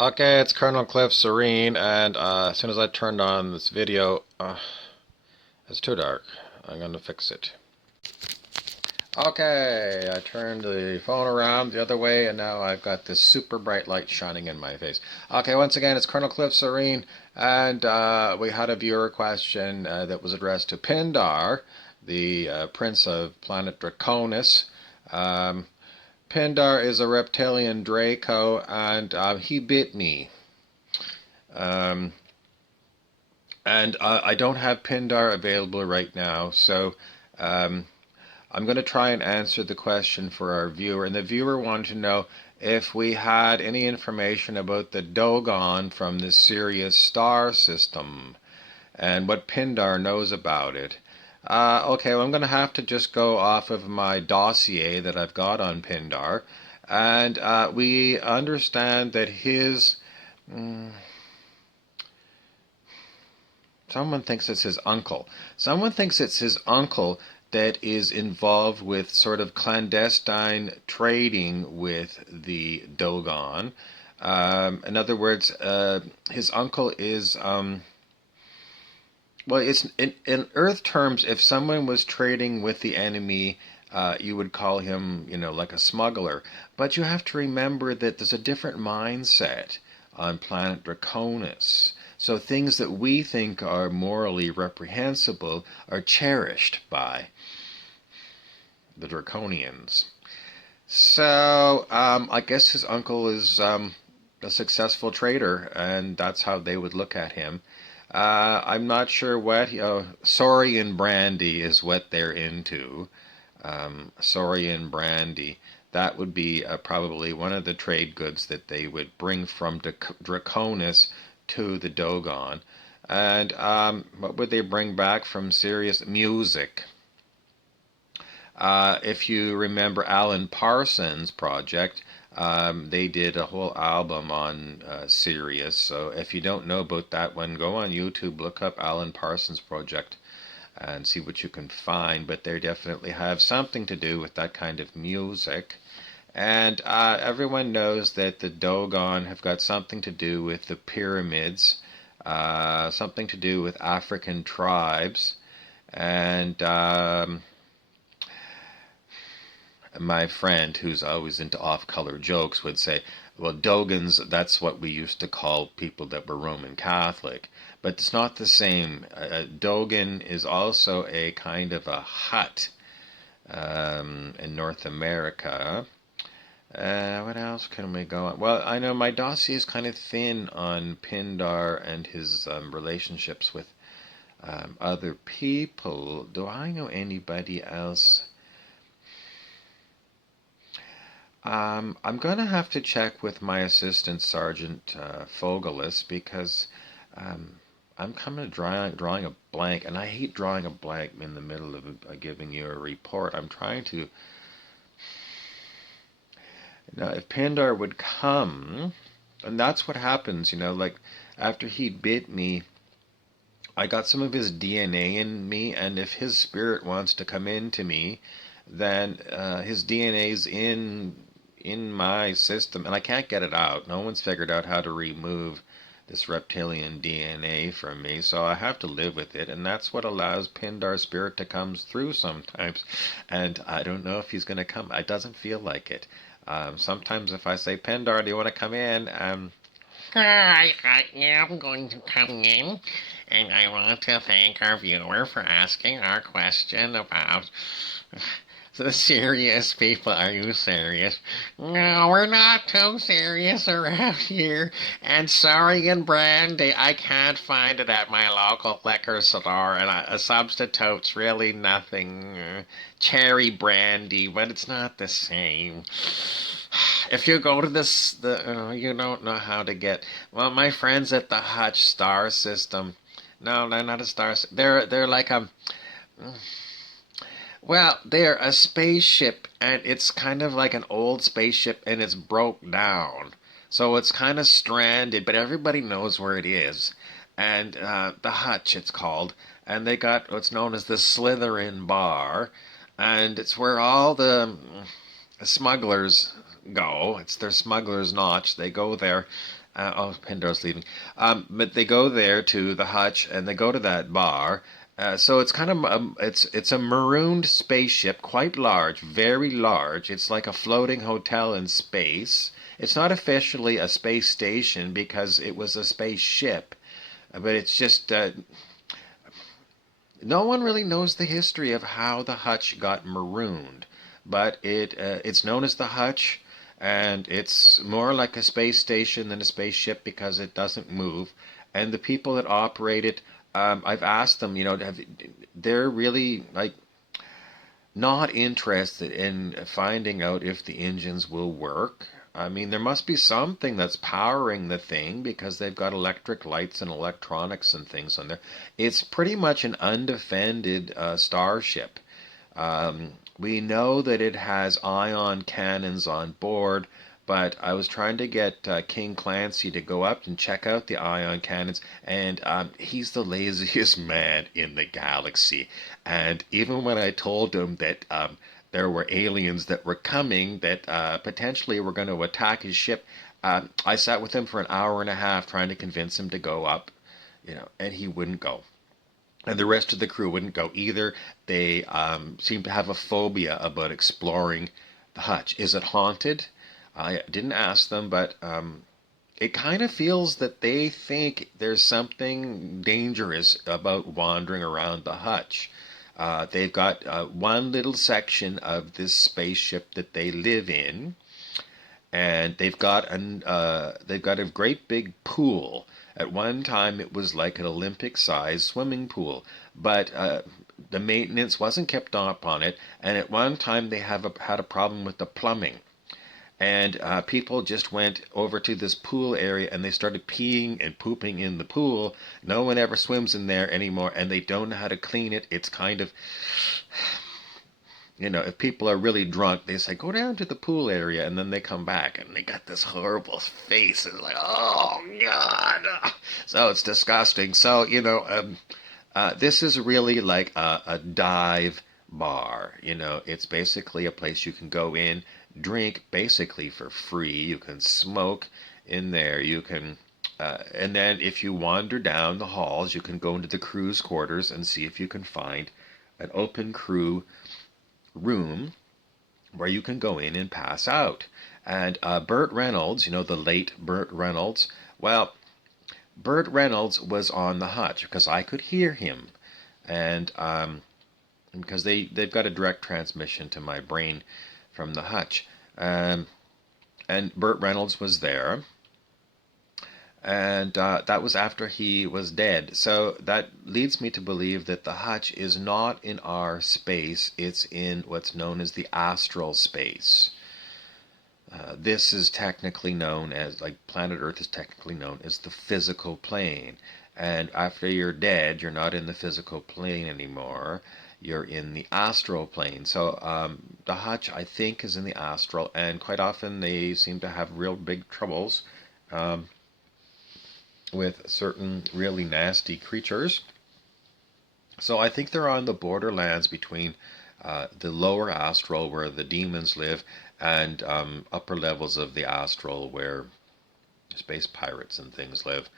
Okay, it's Colonel Cliff Soreen, and as soon as I turned on this video, it's too dark. I'm gonna fix it. Okay, I turned the phone around the other way, and now I've got this super bright light shining in my face. Okay, once again, it's Colonel Cliff Serene, and we had a viewer question that was addressed to Pindar, the Prince of Planet Draconis. Um, Pindar is a reptilian Draco, and he bit me. Um, and I don't have Pindar available right now, so um, I'm going to try and answer the question for our viewer. And the viewer wanted to know if we had any information about the Dogon from the Sirius star system and what Pindar knows about it. Okay, well, I'm going to have to just go off of my dossier that I've got on Pindar. And we understand that his. Mm, Someone thinks it's his uncle. Someone thinks it's his uncle that is involved with sort of clandestine trading with the Dogon. In other words, his uncle is, well, it's in Earth terms, if someone was trading with the enemy, you would call him, like a smuggler. But you have to remember that there's a different mindset on planet Draconis. So things that we think are morally reprehensible are cherished by the Draconians. So I guess his uncle is a successful trader, and that's how they would look at him. I'm not sure what Saurian brandy is what they're into. Saurian brandy. That would be probably one of the trade goods that they would bring from Draconis to the Dogon. And what would they bring back from Sirius? Music. If you remember Alan Parsons' project, they did a whole album on Sirius. So if you don't know about that one, go on YouTube, look up Alan Parsons' project, and see what you can find. But they definitely have something to do with that kind of music. And everyone knows that the Dogon have got something to do with the pyramids, something to do with African tribes, and my friend, who's always into off-color jokes, would say, well, Dogons, that's what we used to call people that were Roman Catholic. But it's not the same. Dogon is also a kind of a hut in North America. What else can we go on? Well, I know my dossier is kind of thin on Pindar and his relationships with other people. Do I know anybody else? I'm going to have to check with my assistant, Sergeant Fogelis, because um, I'm kind of drawing a blank, and I hate drawing a blank in the middle of giving you a report. I'm trying to. Now, if Pandar would come, and that's what happens, like after he bit me, I got some of his DNA in me, and if his spirit wants to come into me, then his DNA's in my system, and I can't get it out. No one's figured out how to remove this reptilian DNA from me, so I have to live with it, and that's what allows Pindar's spirit to come through sometimes. And I don't know if he's going to come. It doesn't feel like it. Sometimes if I say, Pindar, do you want to come in? Yeah, I'm going to come in, and I want to thank our viewer for asking our question about the serious people. Are you serious? No, we're not too serious around here. And sorry and brandy, I can't find it at my local liquor store, and a substitute's really nothing. Cherry brandy, but it's not the same. If you go to you don't know how to get. Well, my friends at the Hutch star system. No, they're not a star. They're like a. Well, they're a spaceship, and it's kind of like an old spaceship, and it's broke down. So it's kind of stranded, but everybody knows where it is. And the Hutch, it's called. And they got what's known as the Slytherin Bar. And it's where all the smugglers go. It's their smuggler's notch. They go there, Oh, Pandora's leaving. But they go there to the Hutch and they go to that bar. So it's kind of it's a marooned spaceship, quite large, very large. It's like a floating hotel in space. It's not officially a space station because it was a spaceship, but it's just no one really knows the history of how the Hutch got marooned, but it's known as the Hutch, and it's more like a space station than a spaceship because it doesn't move. And the people that operate it, I've asked them, they're really like not interested in finding out if the engines will work. I mean, there must be something that's powering the thing because they've got electric lights and electronics and things on there. It's pretty much an undefended starship. We know that it has ion cannons on board, but I was trying to get King Clancy to go up and check out the ion cannons, and he's the laziest man in the galaxy. And even when I told him that there were aliens that were coming that potentially were going to attack his ship, I sat with him for an hour and a half trying to convince him to go up, and he wouldn't go. And the rest of the crew wouldn't go either. They seem to have a phobia about exploring the hutch. Is it haunted? I didn't ask them, but it kind of feels that they think there's something dangerous about wandering around the hutch. They've got one little section of this spaceship that they live in, and they've got a great big pool. At one time, it was like an Olympic-sized swimming pool, but the maintenance wasn't kept up on it. And at one time, they had a problem with the plumbing, and people just went over to this pool area and they started peeing and pooping in the pool. No one ever swims in there anymore, and they don't know how to clean it. It's kind of, if people are really drunk, they say, go down to the pool area, and then they come back, and they got this horrible face. It's like, oh, God. So it's disgusting. So, this is really like a dive bar. It's basically a place you can go in, drink basically for free. You can smoke in there. You can. And then if you wander down the halls, you can go into the crew's quarters and see if you can find an open crew room where you can go in and pass out. And Burt Reynolds, the late Burt Reynolds, well, Burt Reynolds was on the hutch because I could hear him. And because they've got a direct transmission to my brain from the hutch. And Burt Reynolds was there. And that was after he was dead. So that leads me to believe that the hutch is not in our space, it's in what's known as the astral space. This is technically known as, like planet Earth is technically known as the physical plane. And after you're dead, you're not in the physical plane anymore. You're in the astral plane. So the hutch, I think, is in the astral, and quite often they seem to have real big troubles. With certain really nasty creatures. So I think they're on the borderlands between the lower astral, where the demons live, and upper levels of the astral, where space pirates and things live.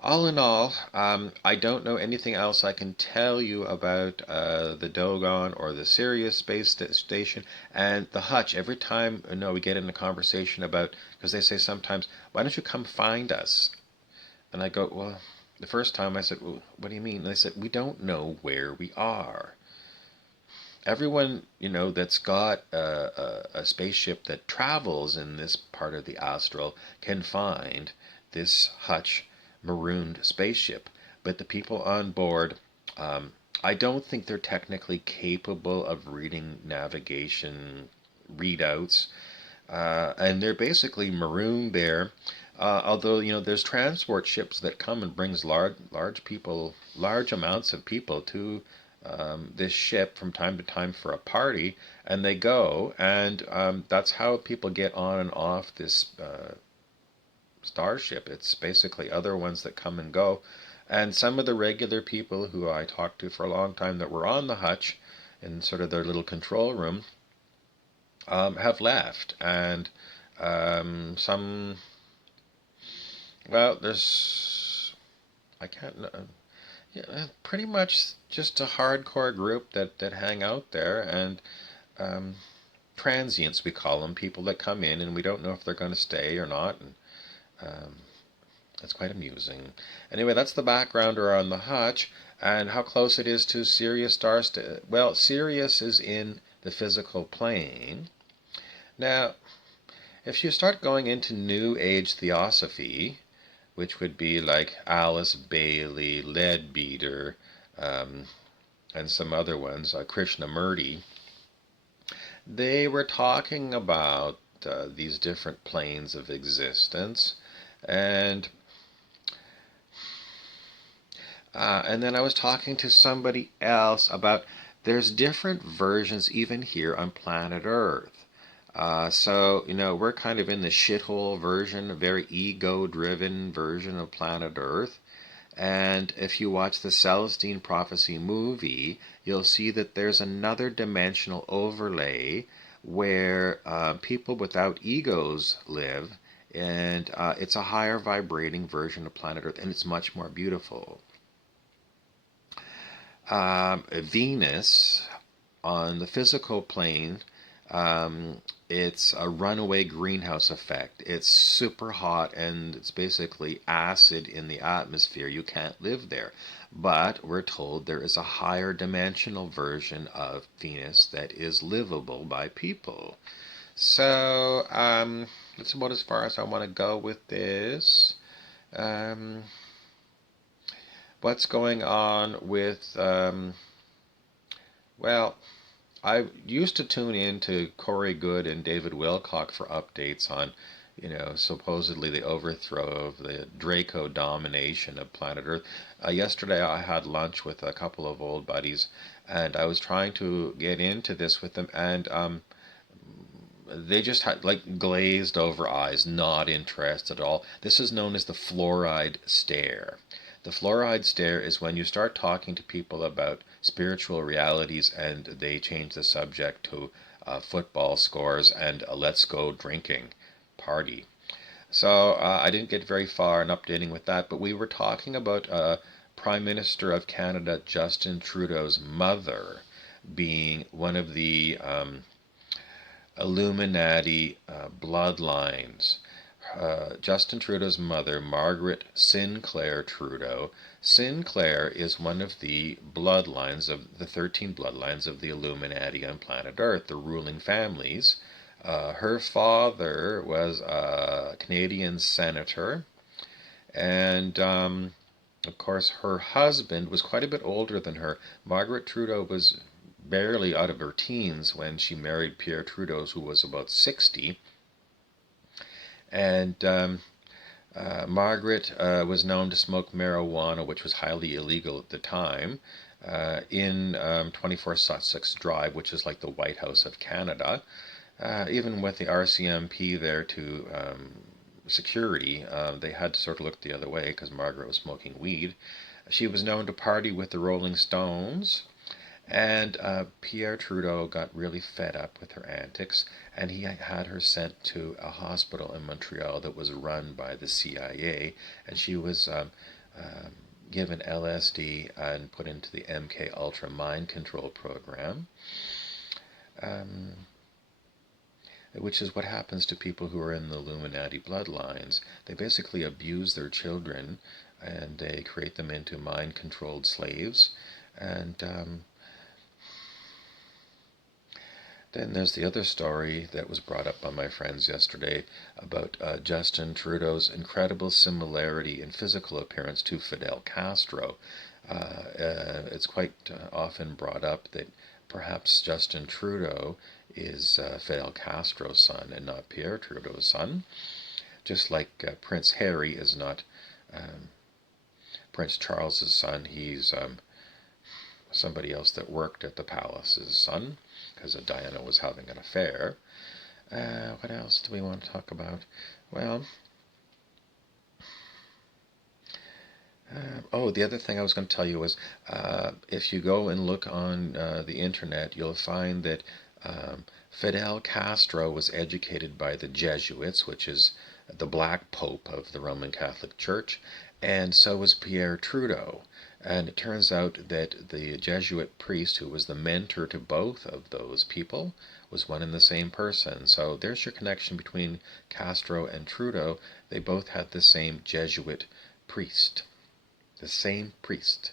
All in all, I don't know anything else I can tell you about the Dogon or the Sirius space station and the Hutch. Every time we get in a conversation about, because they say sometimes, why don't you come find us? And I go, well, the first time I said, well, what do you mean? And they said, we don't know where we are. Everyone, that's got a spaceship that travels in this part of the astral can find this Hutch marooned spaceship. But the people on board, I don't think they're technically capable of reading navigation readouts. And they're basically marooned there. Although there's transport ships that come and brings large amounts of people to this ship from time to time for a party, and they go, and that's how people get on and off this starship. It's basically other ones that come and go, and some of the regular people who I talked to for a long time that were on the hutch in sort of their little control room have left, and some Well, there's I can't. Yeah, pretty much just a hardcore group that hang out there, and um, transients we call them, people that come in and we don't know if they're going to stay or not, and um, it's quite amusing. Anyway, that's the background around the Hutch and how close it is to Sirius stars. Well, Sirius is in the physical plane. Now, if you start going into New Age theosophy, which would be like Alice Bailey, Leadbeater, um, and some other ones, Krishnamurti, they were talking about these different planes of existence, and and then I was talking to somebody else about there's different versions even here on planet Earth. So, we're kind of in the shithole version, a very ego driven version of planet Earth. And if you watch the Celestine Prophecy movie, you'll see that there's another dimensional overlay where people without egos live, and it's a higher vibrating version of planet Earth, and it's much more beautiful. Venus on the physical plane, it's a runaway greenhouse effect. It's super hot and it's basically acid in the atmosphere. You can't live there. But we're told there is a higher dimensional version of Venus that is livable by people. So that's about as far as I want to go with this. Um, what's going on with, well, I used to tune in to Corey Good and David Wilcock for updates on, supposedly the overthrow of the Draco domination of planet Earth. Yesterday I had lunch with a couple of old buddies, and I was trying to get into this with them, and they just had like glazed over eyes, not interested at all. This is known as the fluoride stare. The fluoride stare is when you start talking to people about spiritual realities and they change the subject to football scores and a let's go drinking party. So I didn't get very far in updating with that, but we were talking about Prime Minister of Canada Justin Trudeau's mother being one of the Illuminati bloodlines. Justin Trudeau's mother, Margaret Sinclair Trudeau. Sinclair is one of the bloodlines of the 13 bloodlines of the Illuminati on planet Earth, the ruling families. Her father was a Canadian senator, and of course, her husband was quite a bit older than her. Margaret Trudeau was barely out of her teens when she married Pierre Trudeau, who was about 60. And Margaret was known to smoke marijuana, which was highly illegal at the time, in 24 Sussex Drive, which is like the White House of Canada. Even with the RCMP there to security, they had to sort of look the other way because Margaret was smoking weed. She was known to party with the Rolling Stones, and Pierre Trudeau got really fed up with her antics, and he had her sent to a hospital in Montreal that was run by the CIA, and she was given LSD and put into the MK Ultra mind control program, um, which is what happens to people who are in the Illuminati bloodlines. They basically abuse their children, and they create them into mind-controlled slaves, and then there's the other story that was brought up by my friends yesterday about Justin Trudeau's incredible similarity in physical appearance to Fidel Castro. It's quite often brought up that perhaps Justin Trudeau is Fidel Castro's son and not Pierre Trudeau's son, just like Prince Harry is not Prince Charles's son. He's somebody else that worked at the palace's son, because Diana was having an affair. What else do we want to talk about? Well, the other thing I was going to tell you was if you go and look on the internet, you'll find that Fidel Castro was educated by the Jesuits, which is the Black Pope of the Roman Catholic Church, and so was Pierre Trudeau. And it turns out that the Jesuit priest who was the mentor to both of those people was one and the same person. So there's your connection between Castro and Trudeau. They both had the same Jesuit priest. The same priest.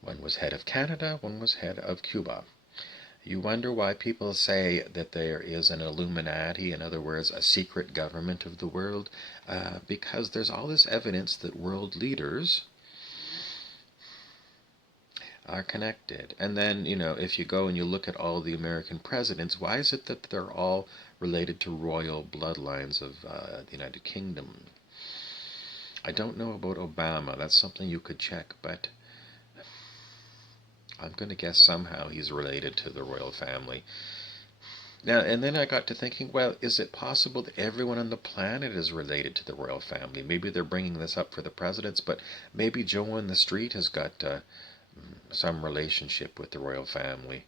One was head of Canada, one was head of Cuba. You wonder why people say that there is an Illuminati, in other words, a secret government of the world, because there's all this evidence that world leaders are connected. And then, if you go and you look at all the American presidents, why is it that they're all related to royal bloodlines of the United Kingdom? I don't know about Obama. That's something you could check, but I'm going to guess somehow he's related to the royal family. Now, and then I got to thinking, well, is it possible that everyone on the planet is related to the royal family? Maybe they're bringing this up for the presidents, but maybe Joe on the street has got some relationship with the royal family.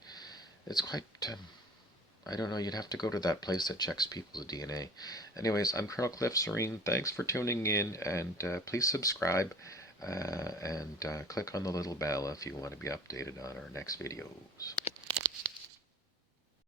It's quite, I don't know, you'd have to go to that place that checks people's DNA. Anyways, I'm Colonel Cliff Soreen. Thanks for tuning in, and please subscribe and click on the little bell if you want to be updated on our next videos.